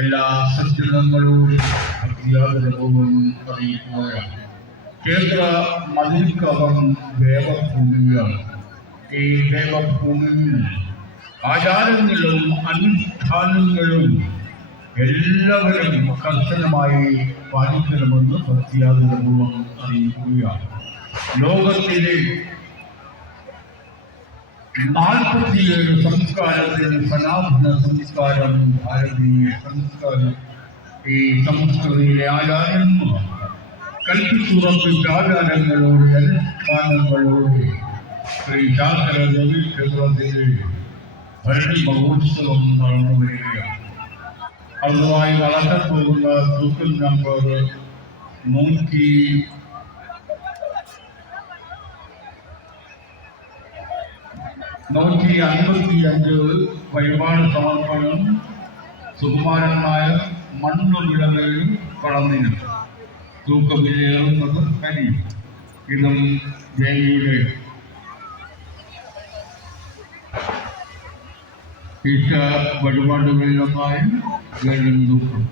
എല്ലാ സജ്ജനങ്ങളോടും അത്യാഗ്രഹവും അറിയിക്കുകയാണ്. ക്ഷേത്ര മതിൽക്കകം ദേവഭൂമിയാണ്. ഈ ദേവഭൂമിയിൽ ആചാരങ്ങളും അനുഷ്ഠാനങ്ങളും എല്ലാവരും കർശനമായി പാലിക്കണമെന്ന് പ്രത്യാഗ്രഹപൂർവ്വം അറിയിക്കുകയാണ്. ലോകത്തിലെ 47 സംസ്കാരത്തിൽ സനാതന സംസ്കാരം ഭാരതീയ സംസ്കാരം. ഈ സംസ്കൃതിയിലെ ആചാരന്മാർ കൽപ്പിച്ചുറപ്പിച്ച ആചാരങ്ങളോട് അനുഷ്ഠാനങ്ങളോട് ശ്രീ ശാസ്ത്രദേവി ക്ഷേത്രത്തിൽ ഭരണി മഹോത്സവം നടന്നു വരികയാണ്. അതുമായി നടക്കാൻ പോകുന്ന തൂക്കൽ നമ്പർ 155 വഴിപാട് സമർപ്പണം സുകുമാരനായ മണ്ണുവിളകളിൽ കടന്നിന് തൂക്കമില്ലേറുന്നത് കരി. ഇതും ദേവിയുടെ ഇഷ്ട വഴിപാടുകളിലൊന്നായി വേണ്ടും തൂക്കം.